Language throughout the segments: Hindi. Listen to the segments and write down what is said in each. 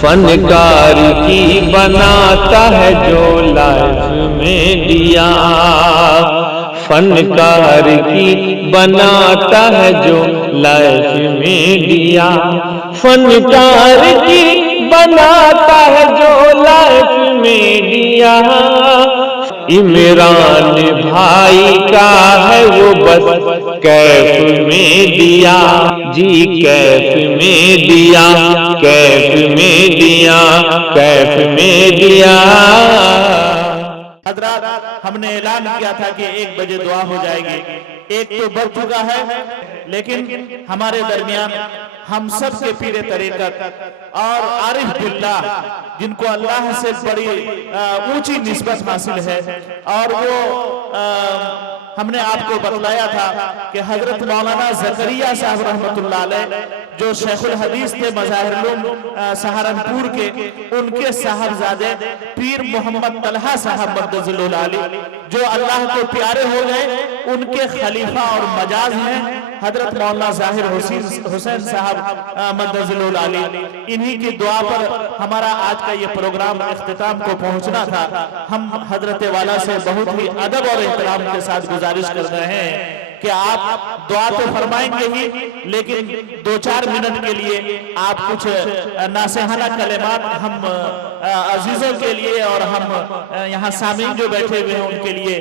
फनकार की बनाता है जो लाइफ में दिया, फनकार की बनाता है जो लाइफ में दिया, फनकार की बनाता है जो लाइफ में दिया। इमरान भाई का है वो बस कैफ में दिया जी, कैफ में दिया, कैफ में दिया, कैफ में दिया। हजरात, हमने ऐलान किया था कि 1 बजे दुआ हो जाएगी, 1 तो बज चुका है, लेकिन हमारे दरमियान हम सब के पीरे तरीक़त और आरिफ बिल्लाह, जिनको अल्लाह से बड़ी ऊंची निस्बत हासिल है, और वो हमने आपको बतलाया था कि हजरत मौलाना ज़करिया साहब रहमतुल्लाह अलैह, जो शेखुल हदीस थे मज़ाहिरुल सहारनपुर के, उनके साहबजादे पीर मोहम्मद तलहा साहब मद्दज़िलुल आली, जो अल्लाह को प्यारे हो गए, उनके खलीफा और मजाज हैं हजरत मौलाना ज़ाहिर हुसैन साहब मद्दज़िलुल आली। इन्हीं की दुआ पर हमारा आज का ये प्रोग्राम इख्तिताम को पहुंचना था। हम हजरत वाला से बहुत ही अदब और एहतराम के साथ गुजारिश कर रहे हैं कि आप दुआ तो फरमाएंगे ही, लेकिन 2-4 मिनट के लिए आप कुछ नासेहाना कलेमात हम अजीजों के लिए और हम यहाँ सामीन जो बैठे हुए हैं उनके लिए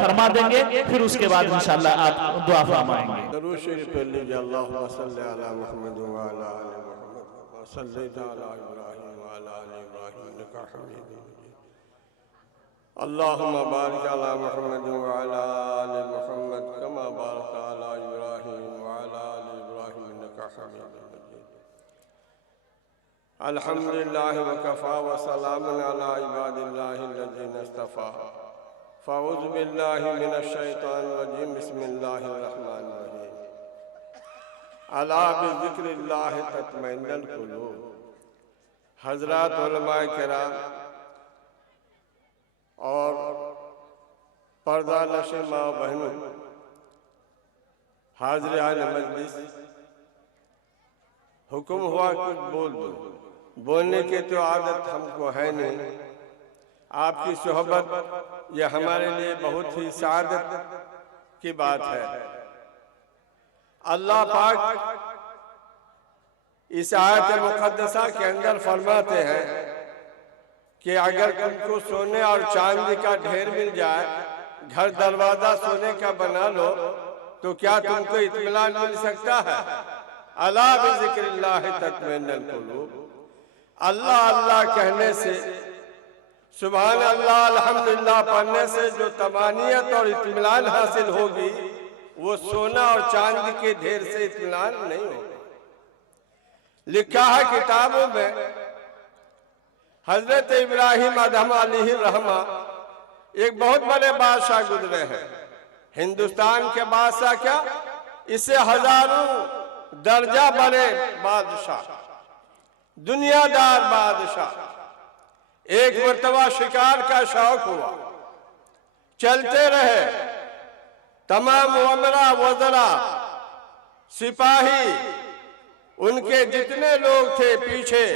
फरमा देंगे, फिर उसके बाद इंशाअल्लाह आप दुआ फरमाएंगे। दरूद शरीफ पढ़ लीजिए। अल्लाहुम्मा सल्ली अला मुहम्मद व अला आलि मुहम्मद व सल्ली अला इब्राहीम व अला आलि इब्राहीम इन्नका हमीदुम मजीद। अल्लाहुम्मा बारिक अला मुहम्मद व अला आलि मुहम्मद कमा बारकता अला इब्राहीम व अला आलि इब्राहीम इन्नका हमीदुम मजीद। अल्हम्दुलिल्लाहि व कफ़ा व सलामुन अला इबादिल्लाहि लज़ीना इस्तफ़ा। फ़अऊज़ु बिल्लाहि मिनश शैतानिर रजीम। बिस्मिल्लाहिर रहमानिर रहीम। अला बिज़िक्रिल्लाहि तत्मइन्नुल क़ुलूब। हज़रात उलमाए किराम और पर्दा नशे माँ बहनों, हाज़िरान मजलिस, हुक्म हुआ कुछ बोल दो। बोलने की तो आदत हमको है नहीं। आपकी सोहबत यह हमारे लिए बहुत ही सादत की बात है। अल्लाह पाक इस आयत मुक़द्दसा के अंदर फरमाते हैं कि अगर तुमको सोने और चांदी का ढेर मिल जाए, घर दरवाजा सोने का बना लो, तो क्या तुमको इत्मीनान मिल सकता है? अला बिज़िक्रिल्लाहि तत्मइन्नुल क़ुलूब। अल्लाह अल्लाह कहने से, सुभान अल्लाह अल्हम्दुलिल्लाह पढ़ने से जो तमानियत और इत्मीनान हासिल होगी, वो सोना और चांदी के ढेर से इत्मीनान नहीं होगा। लिखा है किताबों में, हजरत इब्राहिम अदहम अलैहिर्रहमा एक बहुत बड़े बादशाह गुजरे हैं। हिंदुस्तान के बादशाह क्या, इससे हजारों दर्जा बड़े बादशाह, दुनियादार बादशाह। एक मर्तबा शिकार का शौक हुआ, चलते रहे। तमाम उमरा, वज़रा, सिपाही, उनके जितने लोग थे पीछे,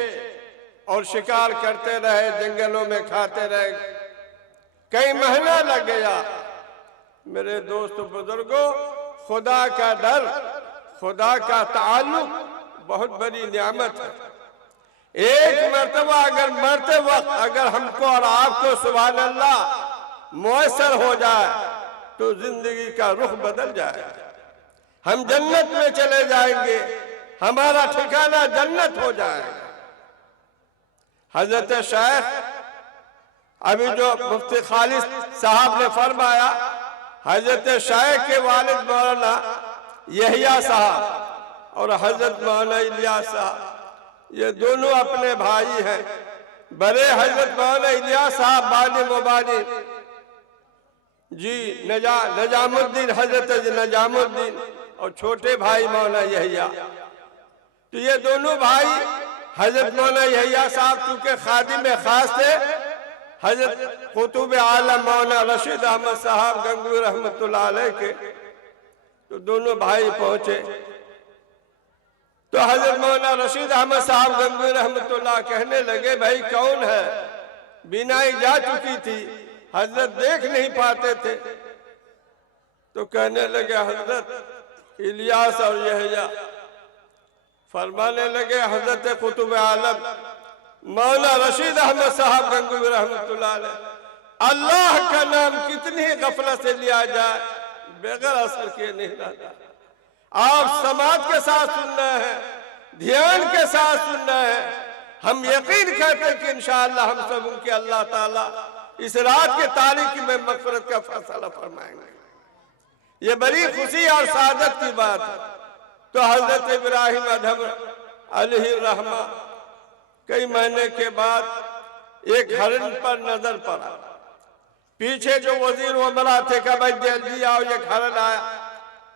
और शिकार करते रहे, जंगलों में खाते रहे। कई महीना लग गया। मेरे दोस्त बुजुर्गों, खुदा का डर, खुदा का ताल्लुक बहुत बड़ी नियामत है। एक मर्तबा अगर मरते वक्त अगर हमको और आपको सुभान अल्लाह मुयस्सर हो जाए, तो जिंदगी का रुख बदल जाए। हम जन्नत में चले जाएंगे, हमारा ठिकाना जन्नत हो जाएगा। हजरत शेख अभी जो मुफ्ती खालिद साहब ने फरमाया, हजरत शेख के वालिद मौलाना यहिया साहब और हजरत मौलाना इलियास साहब, ये दोनों अपने भाई हैं। बड़े हजरत मौलाना इलियास साहब बानी मुबानी जी नजामुद्दीन, हजरत नजामुद्दीन, और छोटे भाई मौलाना यहिया। तो ये दोनों भाई, हजरत मौलाना यहिया साहब चूंकि खादिम खास थे हजरत कुतुब आलम मौलाना रशीद अहमद साहब गंगू रहमतुल्लाह अलैह के, तो दोनों भाई पहुंचे। तो हजरत मौलाना रशीद अहमद साहब गंगोई रहमतुल्लाह कहने लगे, भाई कौन है? बीनाई जा चुकी थी, हजरत देख नहीं पाते थे। तो कहने लगे हजरत इलियास और यहया। फरमाने लगे हजरत कुतुब आलम मौलाना रशीद अहमद साहब गंगोई रहमतुल्लाह अलैह, अल्लाह का नाम कितनी गफलत से लिया जाए बगैर असर के नहीं रहता। आप समाज के साथ सुन रहे हैं, ध्यान के साथ सुन रहे हैं। हम यकीन करते हैं कि इंशाअल्लाह हम सब उनके अल्लाह ताला इस रात के तारीख में मग़फ़िरत का फैसला फरमाएंगे। ये बड़ी खुशी और सादत की बात है। तो हजरत इब्राहिम अदहम अलैहिर्रहमा कई महीने के बाद एक हरिन पर नजर पड़ा। पीछे जो वजीर उमरा थे कि भाई जल्दी आओ, ये हरिन आया,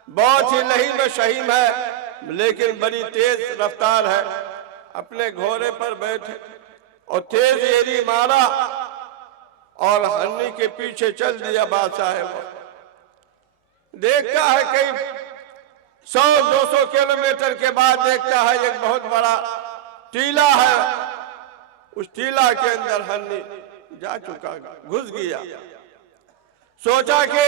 बहुत ही लहीम शहीम है लेकिन बड़ी तेज रफ्तार है। अपने घोड़े पर बैठे और तेज एरी मारा और हन्नी के पीछे चल दिया। बादशाह है वो देखता है कई 100-200 किलोमीटर के बाद देखता है एक बहुत बड़ा टीला है। उस टीला के अंदर हन्नी जा चुका, घुस गया। सोचा कि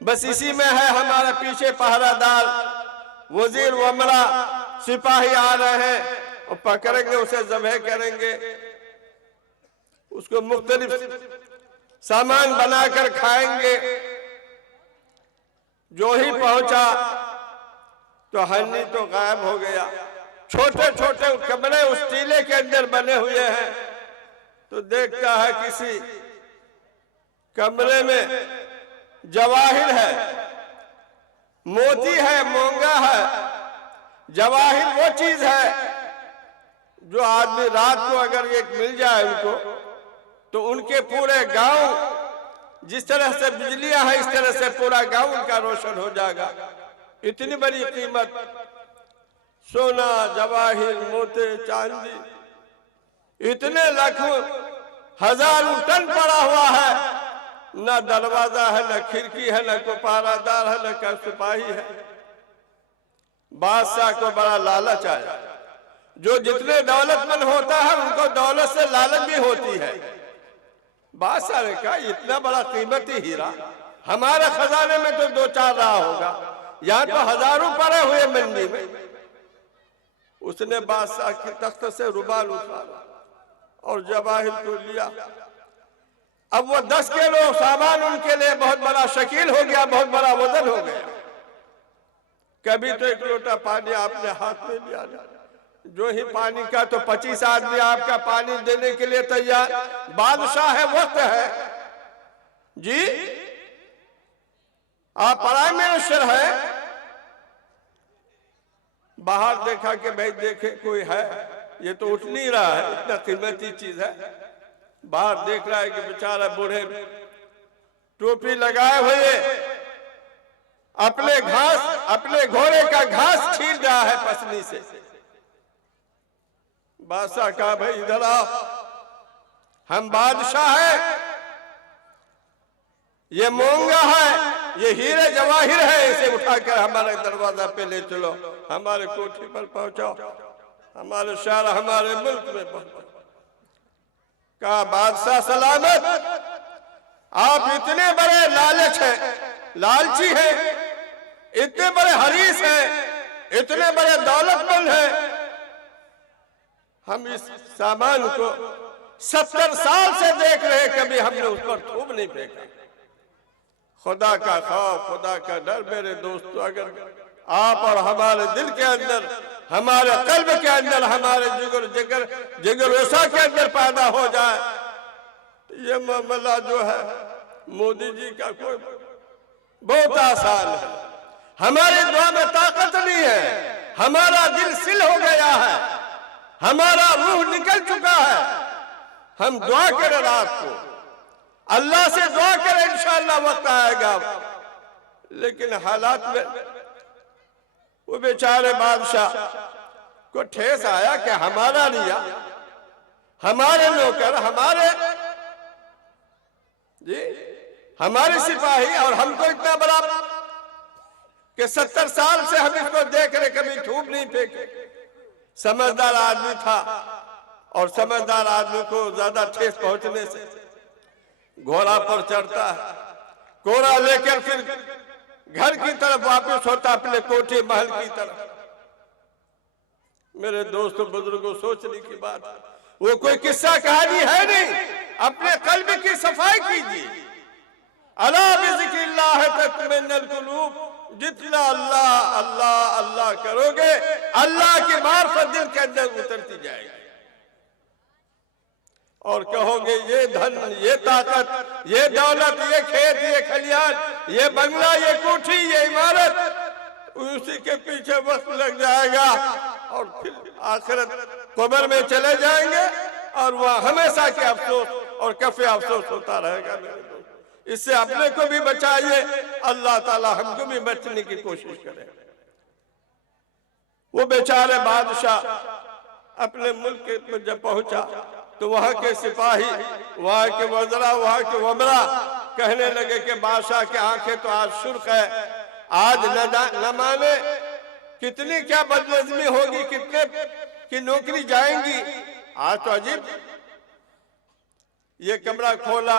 बस इसी में है, हमारे पीछे पहरादार वजीर उमरा सिपाही आ रहे हैं और पकड़ेंगे, उसे ज़ब्ह करेंगे, उसको मुख्तलिफ सामान बनाकर खाएंगे। जो ही पहुंचा तो हन्नी तो गायब हो गया। छोटे छोटे कमरे उस टीले के अंदर बने हुए हैं। तो देखता है किसी कमरे में जवाहिर है, मोती है, मोंगा है। जवाहिर वो चीज है जो आदमी रात को अगर एक मिल जाए उनको तो उनके पूरे गांव, जिस तरह से बिजलियां हैं इस तरह से पूरा गांव उनका रोशन हो जाएगा। इतनी बड़ी कीमत, सोना, जवाहिर, मोते, चांदी, इतने लाखों हजारों टन पड़ा हुआ है। न दरवाजा है, न खिड़की है, न कोई पहरादार है, न कोई सिपाही है। बादशाह को बड़ा लालच आया। जो जितने दौलतमंद होता है उनको दौलत से लालच भी होती है। बादशाह ने कहा इतना बड़ा कीमती हीरा हमारे खजाने में तो 2-4 रहा होगा, यहाँ तो हजारों पड़े हुए मंडी में। उसने बादशाह के तख्त से रुमाल उतारा और जवाहिर को लिया। अब वो 10 किलो सामान उनके लिए बहुत बड़ा शकील हो गया, बहुत बड़ा वजन हो गया। कभी तो 1 लोटा पानी आपने हाथ में लिया, जो ही पानी का तो 25 आदमी आपका पानी देने के लिए तैयार। बादशाह है, वक्त है जी, आप प्राइम मिनिस्टर है। बाहर देखा कि भाई देखे कोई है, ये तो उठ नहीं रहा है, इतना कीमती चीज है। बाहर देख रहा है कि बेचारा बूढ़े टोपी लगाए हुए अपने घोड़े का घास छील रहा है पसली से। बादशाह कहा भाई इधर आओ, हम बादशाह है, ये मोंगा है, ये हीरे जवाहिर है, इसे उठाकर हमारे दरवाजा पे ले चलो, हमारे कोठी पर पहुंचाओ, हमारे शहर हमारे मुल्क में पहुंचाओ। कहा बादशाह सलामत, आप इतने बड़े लालच हैं, लालची हैं, इतने बड़े हरीस हैं, इतने बड़े दौलतमंद हैं, हम इस सामान को 70 साल से देख रहे, कभी हमने उस पर थूक नहीं फेंका। खुदा का खौफ, खुदा का डर मेरे दोस्तों, अगर आप और हमारे दिल के अंदर, हमारे कल्ब के अंदर, हमारे जिगर वैसा के अंदर पैदा हो जाए, तो ये मामला जो है मोदी जी का कोई बहुत आसान है। हमारी दुआ में ताकत नहीं है, हमारा दिल सिल हो गया है, हमारा रूह निकल चुका है। हम दुआ करें रात को, अल्लाह से दुआ करें, इंशाअल्लाह वक्त आएगा। लेकिन हालात में वो बेचारे बादशाह को ठेस आया कि हमारा लिया, हमारे नौकर, हमारे सिपाही, और हमको इतना बड़ा कि 70 साल से हम इसको देख रहे, कभी धूप नहीं फेंके। समझदार आदमी था, और समझदार आदमी को ज्यादा ठेस पहुंचने से घोड़ा पर चढ़ता है, घोड़ा लेकर फिर घर की तरफ वापस होता, अपने कोठी महल की तरफ। मेरे दोस्तों बुजुर्गों, सोचने की बात, वो कोई किस्सा कहानी है नहीं। अपने कल्ब की सफाई कीजिए। अला बिज़िक्रिल्लाह तत्मइन्नुल कुलूब, जितना अल्लाह अल्लाह अल्लाह करोगे, अल्लाह की मार्फत दिल के अंदर उतरती जाएगी, और कहोगे ये धन, ये ताकत, ये दौलत, ये खेत, ये खलियान, ये बंगला, ये कोठी, ये इमारत, उसी के पीछे वक्त लग जाएगा, और फिर आखिरत कब्र में चले जाएंगे, और वह हमेशा के अफसोस और कफे अफसोस होता रहेगा। मेरे दोस्त, इससे अपने को भी बचाइए, अल्लाह ताला हमको भी बचने की कोशिश करे। वो बेचारे बादशाह अपने मुल्क में जब पहुंचा तो वहां के सिपाही, वहां के वज़रा, वहां के वमरा कहने लगे कि बादशाह की आंखें तो आज सुर्ख है, आज न माने कितनी क्या बदनज़मी होगी, कितने की नौकरी जाएंगी। आज तो अजीब। ये कमरा खोला,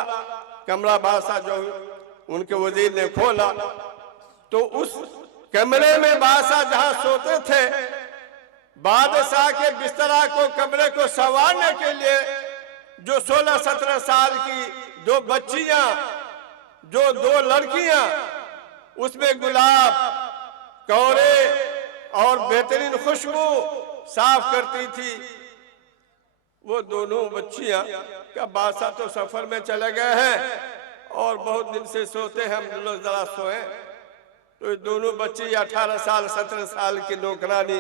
कमरा बादशाह जो उनके वजीर ने खोला, तो उस कमरे में बादशाह जहां सोते थे, बादशाह के बिस्तरा को, कमरे को संवारने के लिए जो 16-17 साल की 2 बच्चियां, जो 2 लड़कियां, उसमें गुलाब, कौरे और बेहतरीन खुशबू साफ करती थी, वो दोनों बच्चियां का बादशाह तो सफर में चले गए हैं और बहुत दिन से सोते हैं, हम लोग जरा सोए। तो ये दोनों बच्ची 18 साल 17 साल की नौकरानी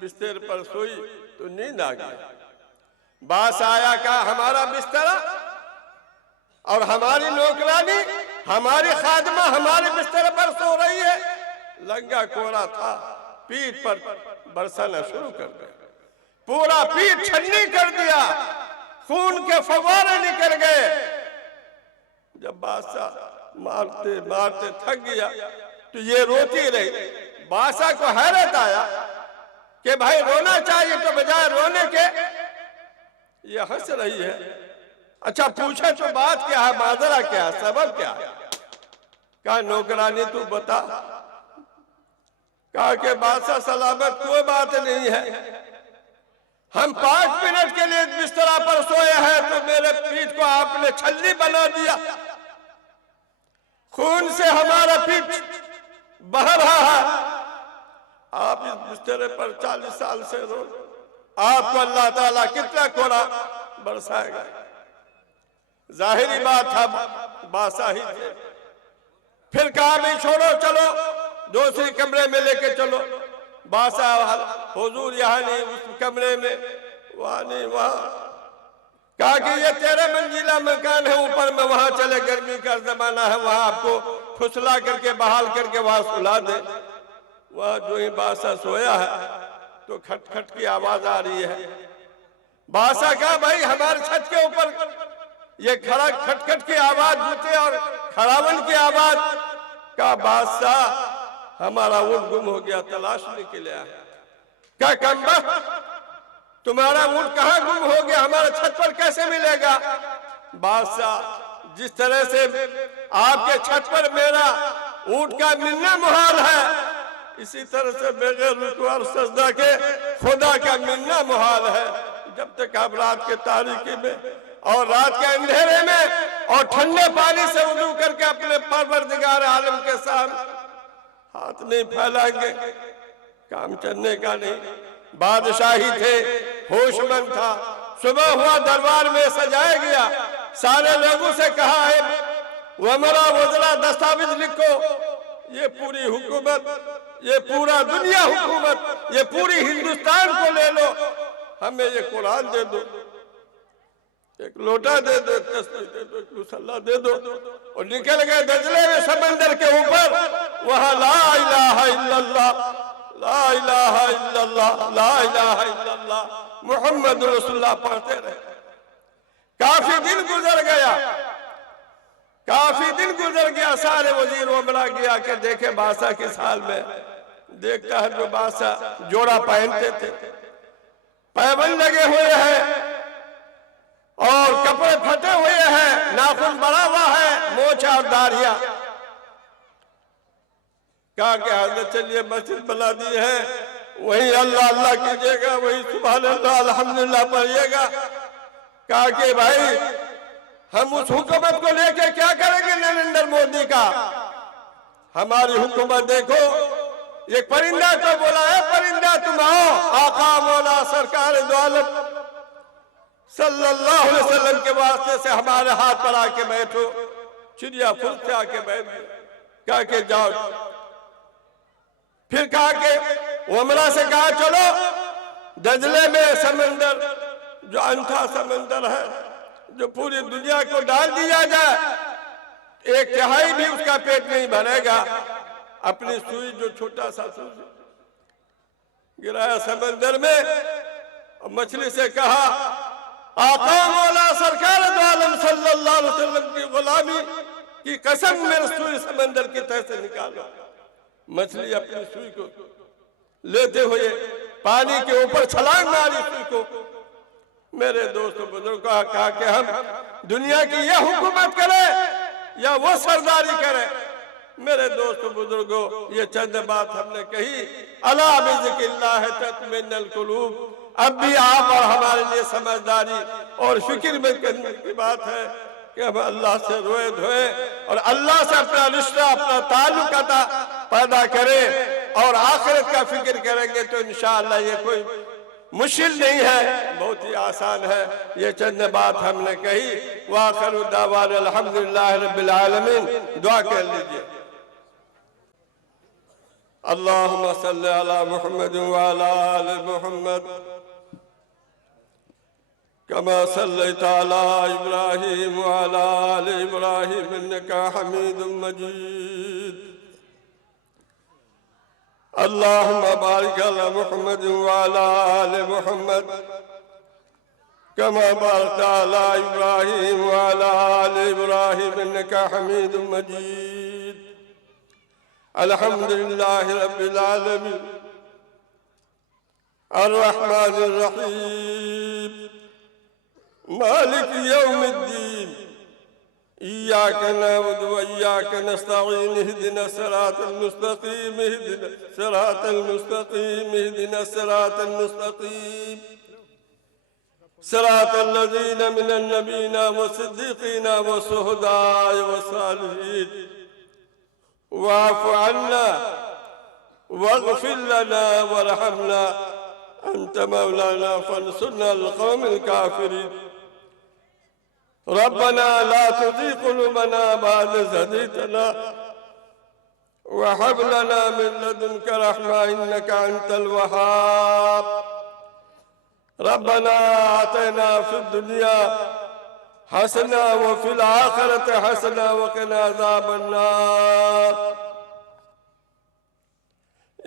बिस्तर पर सोई तो नींद आ गई। बादशाह आया, कहा हमारा बिस्तरा और हमारी नौकरानी, हमारी खादमा हमारे बिस्तर पर सो रही है। लंगा कोरा था, पीठ पर बरसाना शुरू कर दिया, पूरा पीठ छन्नी कर दिया, खून के फव्वारे निकल गए। जब बादशाह मारते मारते थक गया तो ये रोती रही। बादशाह को हैरत आया कि भाई रोना चाहिए, तो बजाय रोने के ये हंस रही है। अच्छा पूछे तो बात क्या है, माजरा क्या है, सबब क्या है? कहा नौकरानी तू बता। कहा कि बादशाह सलामत, कोई बात नहीं है, हम 5 मिनट के लिए बिस्तरा पर सोए हैं तो मेरे पीठ को आपने छल्ली बना दिया, खून से हमारा पीठ बह रहा है। आप इस बिस्तरे पर 40 साल से रो, आपको अल्लाह ताला कितना कोड़ा बरसाएगा। जाहिरी बात था बादशाह ही थे। फिर कहा भी छोड़ो, चलो दूसरे कमरे में लेके चलो। बादशाह हुजूर यहाँ नहीं, उस कमरे में, वहाँ नहीं, वहाँ। कहा कि ये 13 मंजिला मकान है ऊपर में, वहां चले, गर्मी का जमाना है, वहां आपको फुसला करके बहाल करके वहां सुला दे। वहां जो ही बादशाह सोया है तो खटखट की आवाज आ रही है। बादशाह कहा भाई हमारे छत के ऊपर ये खड़ा खटखट की आवाज, जूते और खड़ावन की आवाज। का बादशाह हमारा ऊँट गुम हो गया, तलाशने के लिए आया। क्या कमबख्त, तुम्हारा ऊँट कहाँ गुम हो गया, हमारे छत पर कैसे मिलेगा? बादशाह जिस तरह से आपके छत पर मेरा ऊँट का मिलना मुहाल है, इसी तरह से बगैर रुकू और सजदा के खुदा का मिलना मुहाल है। जब तक आप रात के तारीकी में और रात के अंधेरे में और ठंडे पानी से वुजू करके अपने परवरदिगार आलम के सामने हाथ नहीं फैलाएंगे, काम चलने का नहीं। बादशाही थे, होशमंद था। सुबह हुआ, दरबार में सजाया गया, सारे लोगों से कहा है वमरा वज़रा दस्तावेज लिखो, ये पूरी हुकूमत, ये पूरा दुनिया हुकूमत, ये पूरी हिंदुस्तान को ले लो, हमें ये कुरान दे दो, एक लोटा दे दो, तस्बीह दे दो, एक मुसल्ला दे दो। और निकल गए दजले में समंदर के ऊपर, वहां ला इलाहा इल्लल्लाह, ला इलाहा इल्लल्लाह, ला इलाहा इल्लल्लाह मुहम्मद रसूलुल्लाह पढ़ते रहे। काफी दिन गुजर गया, काफी दिन गुजर गया, सारे वजीर उमरा गया के देखे बादशाह किस हाल में। देखता है जो बादशाह जोड़ा पहनते थे, पैबंद लगे हुए हैं और कपड़े फटे हुए हैं, नाखून बड़ा हुआ है, मोछ और दाढ़िया। कहा कि हजरत चलिए मस्जिद बना दी है, वही अल्लाह अल्लाह कीजिएगा, वही सुभान अल्लाह अल्हम्दुलिल्लाह पढ़िएगा। कहा कि भाई हम उस हुकूमत को लेके क्या करेंगे नरेंद्र मोदी का, हमारी हुकूमत देखो। एक परिंदा को बोला है, परिंदा तुम आओ, आका मौला सरकार दो आलम सल्लल्लाहु अलैहि वसल्लम के वास्ते से हमारे हाथ पर आके बैठो। चिड़िया फुल से आके बैठ गई। कहा के जाओ। फिर कहा कि उमरा से कहा चलो दजले में समंदर, जो अनथा समंदर है, जो पूरी दुनिया को डाल दिया जाए, एक तिहाई भी उसका पेट नहीं भरेगा। अपनी सुई जो छोटा सा सुई गिराया समंदर में और मछली से कहा आका मौला सरकार दो आलम सल्लल्लाहु अलैहि वसल्लम की गुलामी की कसम मेरे सुई समंदर की तह से निकालो। मछली अपनी सुई को लेते हुए पानी के ऊपर छलांग मारी सुई को। मेरे दोस्तों बुजुर्गों कहा कि हम दुनिया की यह हुकूमत करें या वो सरदारी करें। मेरे दोस्तों बुजुर्गों, ये चंद बात हमने कही। अला बिज़िक्रिल्लाह तत्मइन्नुल कुलूब। अब भी आप और हमारे लिए समझदारी और फिक्र में करने की बात है कि हम अल्लाह से रोए धोए और अल्लाह से अपना रिश्ता, अपना ताल्लुक पैदा करें और आखिरत का फिक्र करेंगे तो इंशाअल्लाह ये कोई मुश्किल नहीं है, बहुत ही आसान है। ये चंद बात हमने कही। वाखिरु दावाना अल्हम्दुलिल्लाह रब्बिल आलमीन। दुआ कर लीजिए। अल्लाहुम्मा सल्लि अला मुहम्मद व अला आलि मुहम्मद कमा सल्लैता अला इब्राहीम व अला आलि इब्राहीम इन्नका हमीदुम मजीद। अल्लाहुम्मा बारिक अला मुहम्मद व अला आलि मुहम्मद कमा बारकता अला इब्राहीम व अला आलि इब्राहीम इन्नका हमीदुम मजीद। अल्हम्दुलिल्लाहि रब्बिल आलमीन अर्रहमानिर रहीम मालिक यौमिद्दीन इय्याका नअबुदु व इय्याका नस्तईन इहदिनस सिरातल मुस्तकीम इहदिनस सिरातल मुस्तकीम इहदिनस सिरातल मुस्तकीम सिरातल लज़ीना मिनन नबीना व सिद्दीकीना व शुहदाए व सालिहीन वाफ़ु अन्ना वग़फ़िर लना वरहमना अंत मौलाना फंसुरना अल क़ौमिल काफ़िरीन। रब्बना ला तुज़िग़ क़ुलूबना बअद इज़ हदयतना व हब लना मिन लदुनका रहमा इन्नका अंतल वहाब। रब्बना आतिना फ़िद दुनिया हसना व फिल आखिरति हसना व क़िना अज़ाबन नार।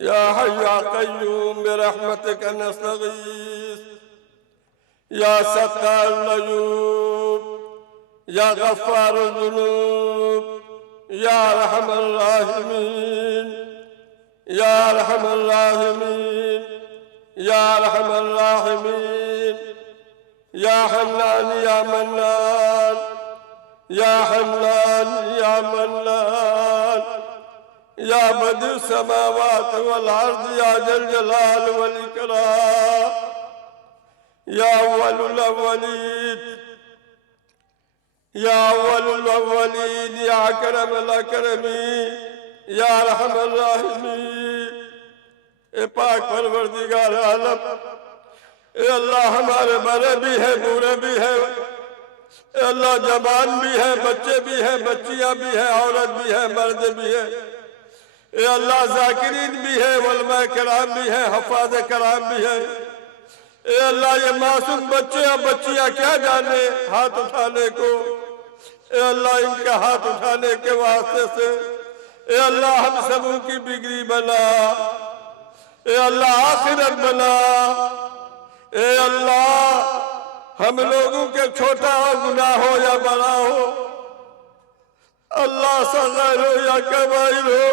या हय्यु या क़य्यूम बिरहमतिका नस्तगीस। या सत्तारुल अयूब या गफ़्फ़ारुल ज़ुनूब या अरहमर राहिमीन या अरहमर राहिमीन या अरहमर राहिमीन या हन्नान या मन्नान या हन्नान या मन्नान या बदिउ समावात वल अर्द या जल जलाल वल इकराम या अव्वलुल अव्वलीन या अव्वलुल अव्वलीन या अकरमुल अकरमीन या अरहमर राहिमीन। ए पाक परवरदिगार आलम, ए अल्लाह हमारे बड़े भी हैं बूढ़े भी हैं, ए अल्लाह जवान भी हैं बच्चे भी हैं बच्चियां भी हैं औरत भी हैं मर्द भी हैं, ए अल्लाह ज़ाकिरीन भी है उलमा कराम भी है हफ़ाज़ कराम भी है। ए अल्लाह ये मासूम बच्चे और बच्चियां क्या जाने हाथ उठाने को, ए अल्लाह इनका हाथ उठाने के वास्ते से ए अल्लाह हम सबों की बिगड़ी बना, ए अल्लाह आखिरत बना। ए अल्लाह हम लोगों के छोटा हो गुनाह हो या बड़ा हो, अल्लाह सग़ीर हो या कबीर हो,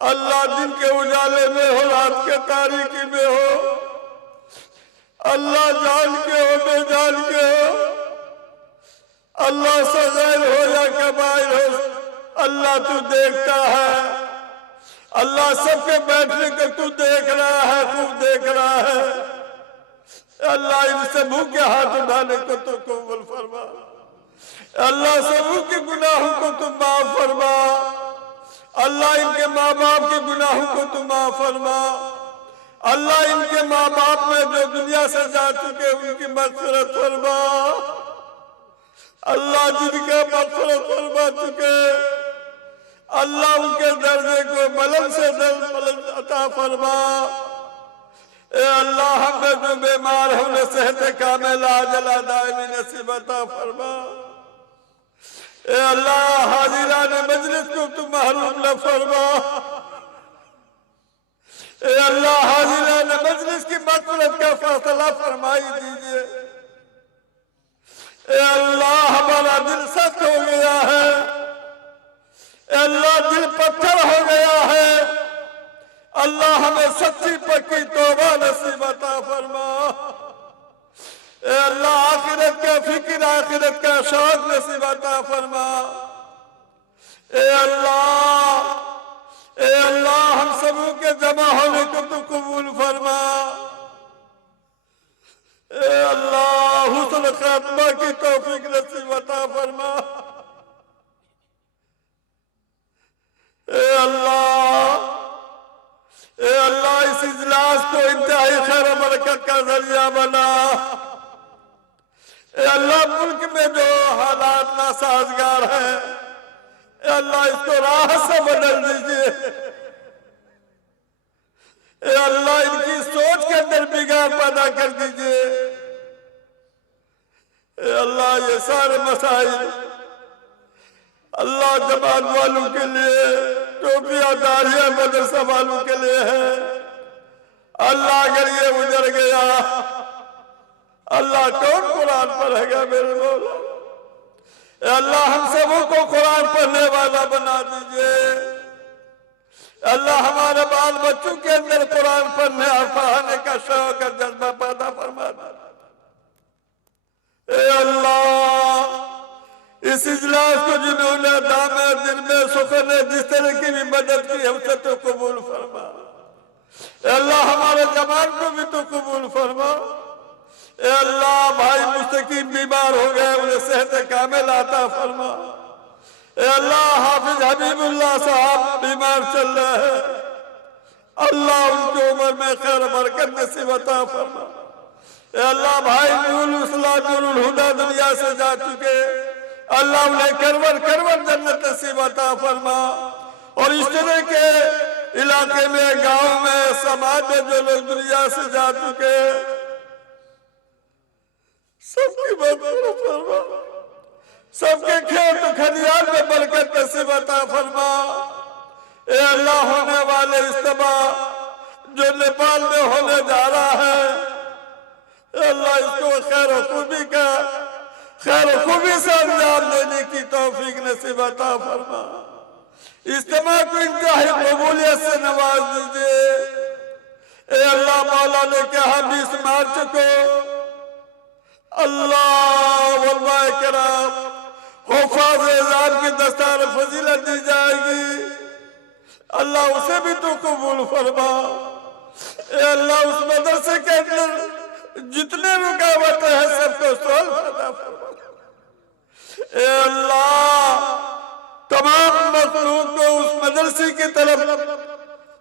अल्लाह दिन के उजाले में हो, रात के तारीकी में हो, अल्लाह जान के हो, बेजान के हो, अल्लाह सग़ीर हो या कबीर हो, अल्लाह तू देखता है। अल्लाह सबके बैठने को तू देख रहा है, खूब देख रहा है। अल्लाह इनसे मुंह के हाथ उठाने को तो कबूल फरमा। अल्लाह सबों के गुनाहों को तू माफ फरमा। अल्लाह इनके माँ बाप के गुनाहों को तू माफ फरमा। अल्लाह इनके माँ बाप में जो दुनिया से जा चुके उनकी मग़फ़िरत फरमा। अल्लाह जिनका मग़फ़िरत फरमा चुके, अल्लाह उनके दर्जे को बुलंद से बुलंद अता फरमा। ए अल्लाह हमें जो बीमार है उन्हें सेहत कामिला अजला दायमी नसीब अता फरमा। ए अल्लाह हाजिरान मजलिस को तुम महरूम न फरमा। ए अल्लाह हाजिरान मजलिस की मग़फ़िरत का फैसला फरमाई दीजिए। ए अल्लाह हमारा दिल सख्त हो गया है, अल्लाह दिल पत्थर हो गया है। अल्लाह हमें सच्ची पक्की तौबा नसीब अता फरमा। ए अल्लाह आखिरत का फिक्र, आखिरत का शौक नसीब अता फरमा। ए अल्लाह हम सबों के जमा होने को तू कबूल फरमा। ए अल्लाह हुस्न खात्मा की तौफीक नसीब अता फरमा। ए अल्लाह इस इजलास को इंतहाई खैर बरकत का जरिया बना। ए अल्लाह मुल्क में जो हालात नासाजगार हैं, ए अल्लाह इसको राहत से बदल दीजिए। ए अल्लाह इनकी सोच के अंदर बिगाड़ पैदा कर दीजिए। ए अल्लाह ये सारे मसाइल अल्लाह जमात वालों के लिए, टोपिया दाढ़िया मदरसा वालों के लिए है। अल्लाह अगर ये उजड़ गया, अल्लाह कौन कुरान पढ़ेगा मेरे मौला। अल्लाह हम सबों को कुरान पढ़ने वाला बना दीजिए। अल्लाह हमारे बाल बच्चों के अंदर कुरान पढ़ने और पढ़ाने का शौक और जज्बा पैदा फरमा दे। अल्लाह इस इजलास को जिन्होंने दामे दिन में सुखन ने जिस तरह की भी मदद की हमसे तो कबूल फरमा। अल्लाह हमारे जमान को भी तो कबूल फरमा। अल्लाह भाई मुस्तकीम बीमार हो गए, उन्हें सेहत कामिल अता फरमा। अल्लाह हाफिज हबीबुल्लाह साहब बीमार चल रहे हैं, अल्लाह उनकी उम्र में खैर बरकत नसीब अता फरमा। अल्लाह भाई नूरुल इस्लाम नूरुल हुदा दुनिया से जा चुके, अल्लाह उन्हें करवर करवर जन्नत नसीब अता फरमा। और इस तरह के इलाके में, गांव में, समाज में जो लोग दुनिया से जा चुके सबकी मग़फ़िरत फरमा। सबके खेत खलियान में बरकत नसीब अता फरमा। ए अल्लाह होने वाले इज्तिमा जो नेपाल में होने जा रहा है, अल्लाह इसको खैर खूबी से अंजाम देने की तौफीक नसीब अता फरमा। इज्तिमा को इंतहाई कबूलियत से नवाज दीजिए। ए अल्लाह मौला ने कहा 20 मार्च को अल्लाह वल्लाह कराम हुफ़ाज़ एज़ाम की दस्तार फजीलत दी जाएगी। अल्लाह उसे भी तो कबूल फरमा। ए अल्लाह उस मदरसे के अंदर जितने रुकावटें हैं सबको सॉल्व अता फरमा। ए अल्लाह तमाम मखलूक को उस मदरसे की तरफ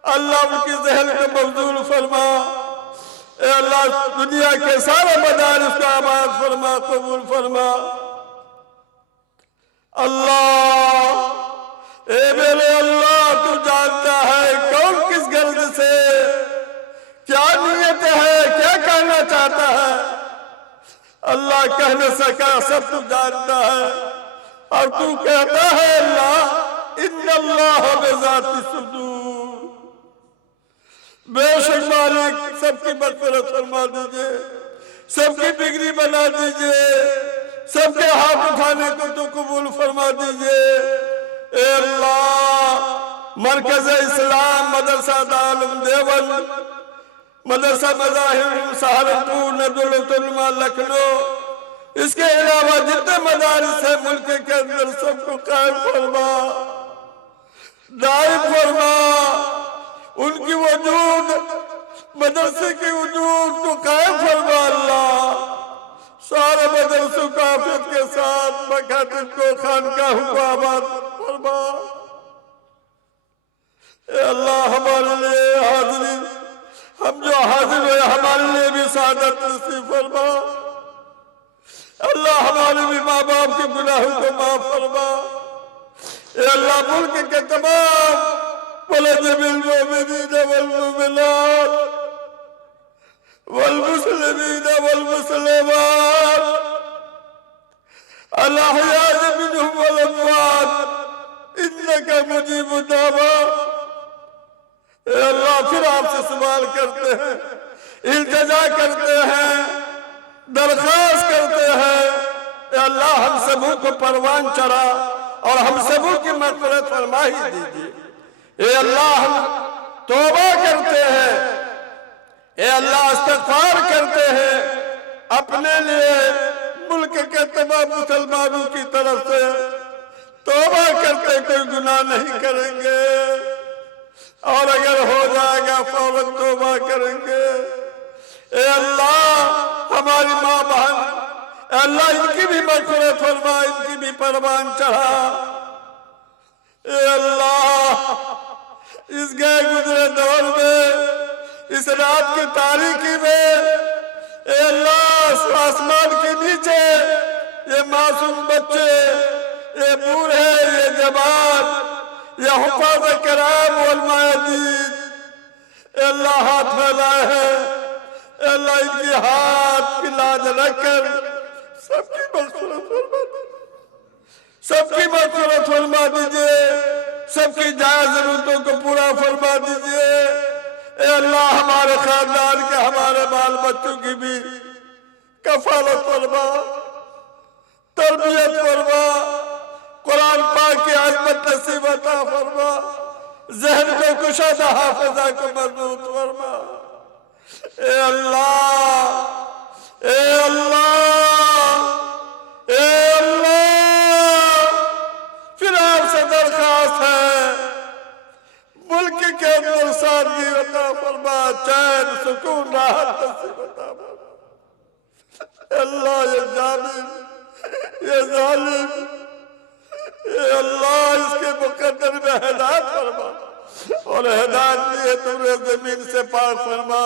अल्लाह उनकी ज़हन को मबजूल फरमा। ए अल्लाह दुनिया के सारे मदारिस को आबाद फरमा, कबूल फरमा। अल्लाह ए मेरे अल्लाह तू जानता है कौन किस गर्ज से क्या नियत है, क्या कहना चाहता है। अल्लाह कह न सका, सब तू जानता है। और तू कहता है अल्लाह इन्नल्लाह बिज़ाति सुदूर, बेशक मालिक सबकी मग़फ़िरत फरमा दीजिए, सबकी बिगड़ी बना दीजिए, सबके हाथ उठाने को तो कबूल फरमा दीजिए। मरकज इस्लाम मदरसा दारुल देवबंद, मदरसा मज़ाहिर सहारनपुर, नदरुल उलमा लखनऊ, इसके अलावा जितने मदारिस है मुल्क के अंदर सबको कायम फरमा, दायम फरमा। उनकी वजूद मदरसे की वजूद को कायम फरमा अल्लाह। सारे मदरसों को आफियत के साथ मकातिब को खानकाह को आबाद फरमा। अल्लाह हमारे लिए हाजिरी, हम जो हाजिर हुए हमारे लिए भी सादत नसीब फरमा। अल्लाह हमारे भी माँ बाप के गुनाहों को माफ फरमा। अल्लाह मुल्क के तमाम वलदिल मोमिनीन वल मोमिनात वल मुस्लिमीन वल मुस्लिमात अल अहया'i मिनहुम वल अमवात इन्नका मुजीबुद दावा। अल्लाह फिर आपसे सवाल करते हैं, इल्तिजा करते हैं, दरख्वास्त करते हैं, अल्लाह हम सबों को परवान चढ़ा और हम सबों की मग़फ़िरत फरमा ही दीजिए। ए अल्लाह हम तौबा करते हैं, ए अल्लाह इस्तिग़फ़ार करते हैं अपने लिए, मुल्क के तमाम मुसलमानों की तरफ से तौबा करते कोई गुनाह नहीं करेंगे और अगर हो जाएगा फौरन तौबा करेंगे। ए अल्लाह हमारी माँ बहन, अल्लाह इनकी भी मग़फ़िरत फरमा, इनकी भी परवान चढ़ा। ए अल्लाह इस गए गुजरे दौर में, इस रात की तारीकी में, ए अल्लाह आसमान के नीचे ये मासूम बच्चे, ये बूढ़े, ये जवान, ये हुफ़ाज़ किराम उलमाए दीन, अल्लाह हाथ फैलाए हैं, अल्लाह इनकी हाथ की लाज रखकर सबकी मग़फ़िरत फरमा दीजिए, सबकी मग़फ़िरत फरमा दीजिए, सबकी जायज़ ज़रूरतों को पूरा फरमा दीजिए। ए अल्लाह हमारे खानदान के, हमारे बाल बच्चों की भी कफ़ालत फरमा, तरबियत फरमा, कुरान पाक की अज़मत नसीब अता फरमा, ज़हन को कुशादा हाफ़िज़ा को मज़बूत फरमा। ए अल्लाह, ए अल्लाह, ए अल्लाह, फिर आपसे दरख्वास्त है मुल्क के अंदर सादगी अता फरमा, चैन सुकून राहत नसीब अता फरमा। अल्लाह ये जालिम, ये जालिम, ये अल्लाह इसके मुकद्दर में हिदायत फरमा और हिदायत दिए तुमने जमीन से पाक फरमा।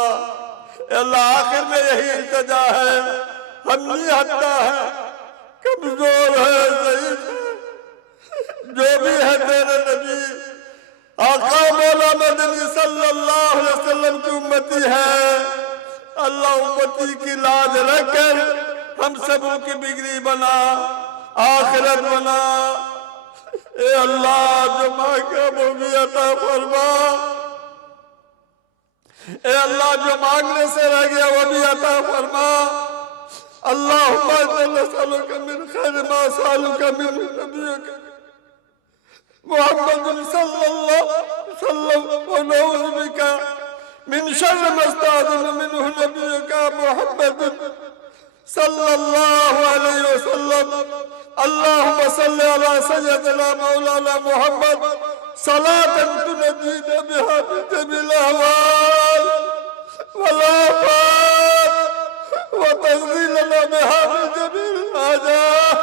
अल्लाह आखिर में यही इल्तिजा है, हम निहत्ता है, कमजोर है, ज़ईफ़ है, जो भी है तेरे नबी आका मौला मदनी सल्लल्लाहु अलैहि वसल्लम की उम्मती है। अल्लाह उम्मती की लाज रखकर हम सबों की बिगड़ी बना, आखिरत बना। ए अल्लाह जो मांगा वो भी अता फरमा, ए अल्लाह जो मांगने से रह गया वो भी अता फरमा। अल्लाहुम्मा इन्ना नसअलुका मिन खैरि मा सअलुका मिन नबिय्यिका मुहम्मद सल्लल्लाहु अलैहि वसल्लम व नऊज़ु बिका मिन शर्रि मा इस्तअज़ना मिन्हु नबिय्युका मुहम्मद सल्लल्लाहु अलैहि वसल्लम। अल्लाहुम्मा सल्लि अला सय्यदिना मौलाना मुहम्मद सलातन तुनजीना बिहा मिन जमील अहवाल वल आफात व तग़फ़िर बिहा मिन जमील हाजात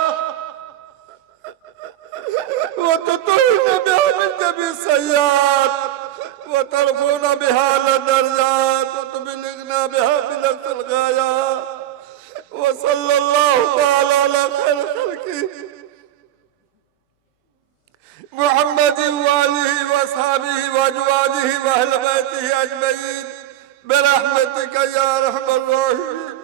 व तुतहिना बिहा मिन जमील सय्यात व तरफ़ुना बिहा अला दरजात व तुबल्लिगना बिहा बिल अक़सल गायात व सल्लल्लाहु तआला अला खैरिल खल्क़ि मुहम्मद व आलिहि व अस्हाबिहि व अज़वाजिहि व अहलि बैतिहि अजमईन बिरहमतिका या अरहमर राहिमीन।